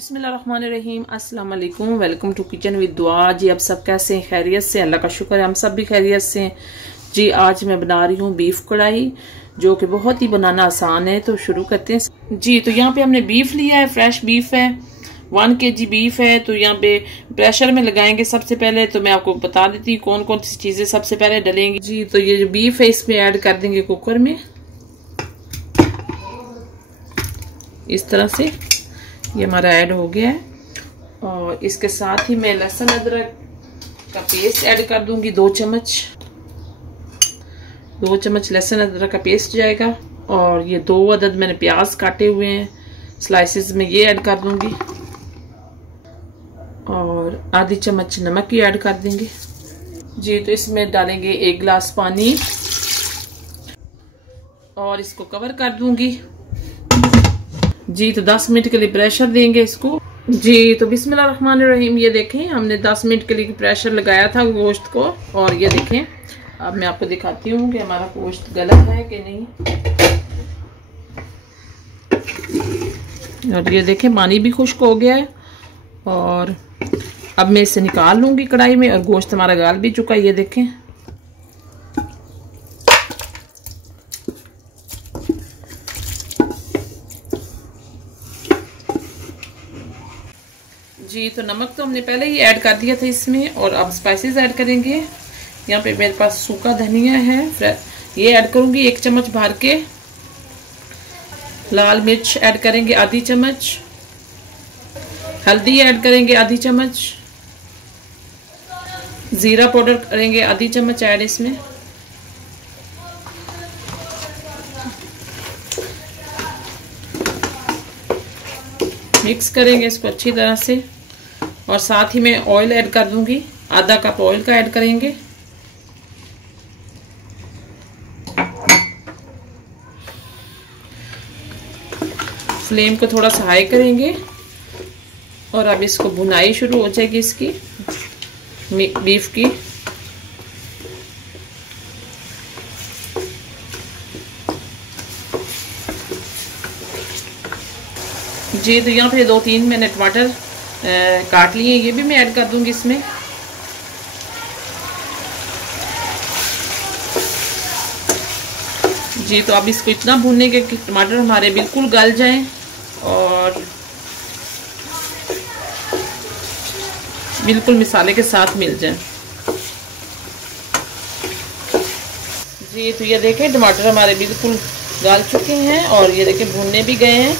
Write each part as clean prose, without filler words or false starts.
बिस्मिल्लाहिर्रहमानिर्रहीम, अस्सलाम वालेकुम। वेलकम टू किचन विद दुआ। जी आप सब कैसे हैं? खैरियत से? अल्लाह का शुक्र है, हम सब भी खैरियत से हैं। जी आज मैं बना रही हूँ बीफ कढ़ाई, जो कि बहुत ही बनाना आसान है। तो शुरू करते हैं। जी तो यहाँ पे हमने बीफ लिया है, फ्रेश बीफ है, 1 kg बीफ है। तो यहाँ पे प्रेशर में लगाएंगे सबसे पहले। तो मैं आपको बता देती हूँ कौन कौन सी चीजें सबसे पहले डलेंगी। जी तो ये जो बीफ है इसमें ऐड कर देंगे कुकर में, इस तरह से ये हमारा ऐड हो गया है। और इसके साथ ही मैं लहसुन अदरक का पेस्ट ऐड कर दूंगी, 2 चम्मच लहसुन अदरक का पेस्ट जाएगा। और ये 2 अदद मैंने प्याज काटे हुए हैं स्लाइसेस में, ये ऐड कर दूंगी। और आधी चम्मच नमक भी ऐड कर देंगे। जी तो इसमें डालेंगे 1 गिलास पानी और इसको कवर कर दूंगी। जी तो 10 मिनट के लिए प्रेशर देंगे इसको। जी तो बिस्मिल्लाहिर्रहमानिर्रहीम, ये देखें हमने 10 मिनट के लिए प्रेशर लगाया था गोश्त को। और ये देखें, अब मैं आपको दिखाती हूँ कि हमारा गोश्त गला है कि नहीं। और ये देखें पानी भी खुश्क हो गया है। और अब मैं इसे निकाल लूंगी कढ़ाई में। और गोश्त हमारा गल भी चुका है, ये देखें। जी तो नमक तो हमने पहले ही ऐड कर दिया था इसमें। और अब स्पाइसेस ऐड करेंगे। यहाँ पे मेरे पास सूखा धनिया है, ये ऐड करूंगी 1 चम्मच भर के। लाल मिर्च ऐड करेंगे आधी चम्मच। हल्दी ऐड करेंगे आधी चम्मच। जीरा पाउडर करेंगे आधी चम्मच ऐड इसमें। मिक्स करेंगे इसको अच्छी तरह से। और साथ ही मैं ऑयल ऐड कर दूंगी, आधा कप ऑयल का ऐड करेंगे। फ्लेम को थोड़ा सा हाई करेंगे। और अब इसको भुनाई शुरू हो जाएगी इसकी बीफ की। जी तो यहाँ पे 2-3 मैंने टमाटर काट लिए, ये भी मैं ऐड कर दूंगी इसमें। जी तो अब इसको इतना भूनेंगे कि टमाटर हमारे बिल्कुल गल जाएं और बिल्कुल मसाले के साथ मिल जाएं। जी तो ये देखें टमाटर हमारे बिल्कुल गल चुके हैं और ये देखें भुनने भी गए हैं।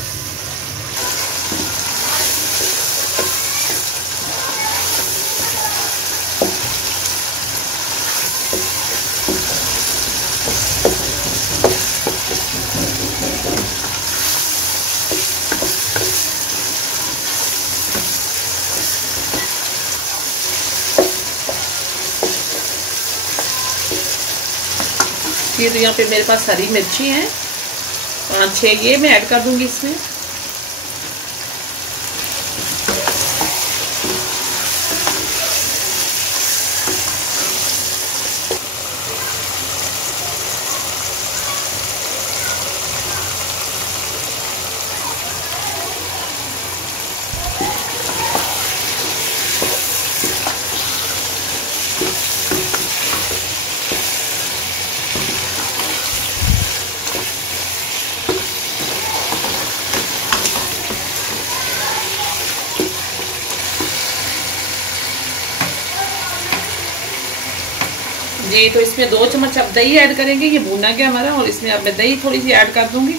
ये तो यहाँ पे मेरे पास हरी मिर्ची हैं 5-6, ये मैं ऐड कर दूंगी इसमें। जी तो इसमें 2 चम्मच अब दही ऐड करेंगे। ये भुना गया हमारा और इसमें अब मैं दही थोड़ी सी ऐड कर दूंगी।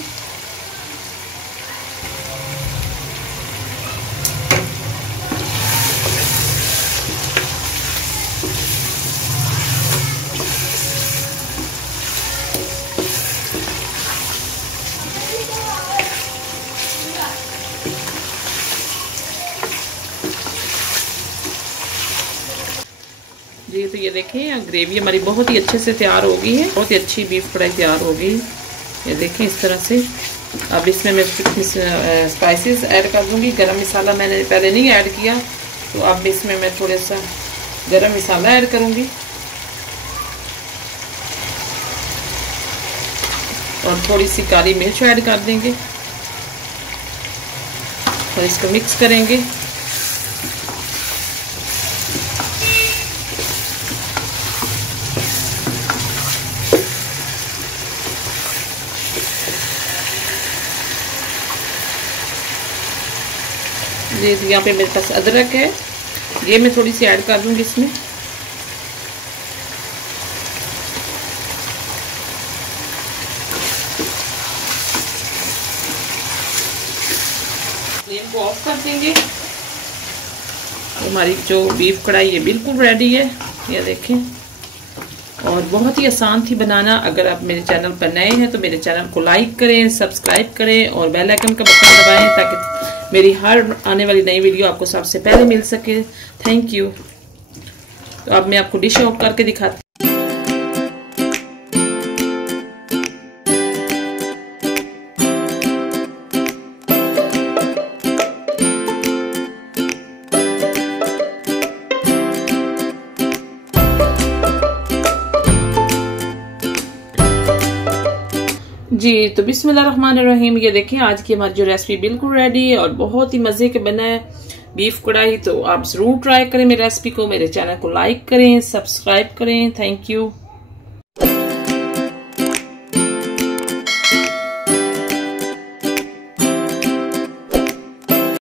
जी तो ये देखें ग्रेवी हमारी बहुत ही अच्छे से तैयार हो गई है, बहुत ही अच्छी बीफ कढ़ाई तैयार हो गई। ये देखें इस तरह से। अब इसमें मैं स्पाइसेस ऐड कर दूंगी। गरम मसाला मैंने पहले नहीं ऐड किया, तो अब इसमें मैं थोड़ा सा गरम मसाला ऐड करूंगी। और थोड़ी सी काली मिर्च ऐड कर देंगे। और इसको मिक्स करेंगे। ये यहाँ पे मेरे पास अदरक है, ये मैं थोड़ी सी ऐड कर दूंगी इसमें। फ्लेम को ऑफ कर देंगे। हमारी जो बीफ कढ़ाई है बिल्कुल रेडी है, ये देखें। और बहुत ही आसान थी बनाना। अगर आप मेरे चैनल पर नए हैं तो मेरे चैनल को लाइक करें, सब्सक्राइब करें और बेल आइकन का बटन दबाएं ताकि मेरी हर आने वाली नई वीडियो आपको सबसे पहले मिल सके। Thank you. तो अब मैं आपको डिश ऑफ करके दिखाती हूँ। जी तो बिस्मिल्लाहिर्रहमानिर्रहीम। ये देखें आज की हमारी जो रेसिपी बिल्कुल रेडी है और बहुत ही मजे के बना है बीफ कढ़ाई। तो आप जरूर ट्राई करें मेरी रेसिपी को, मेरे चैनल को लाइक करें, सब्सक्राइब करें। Thank you.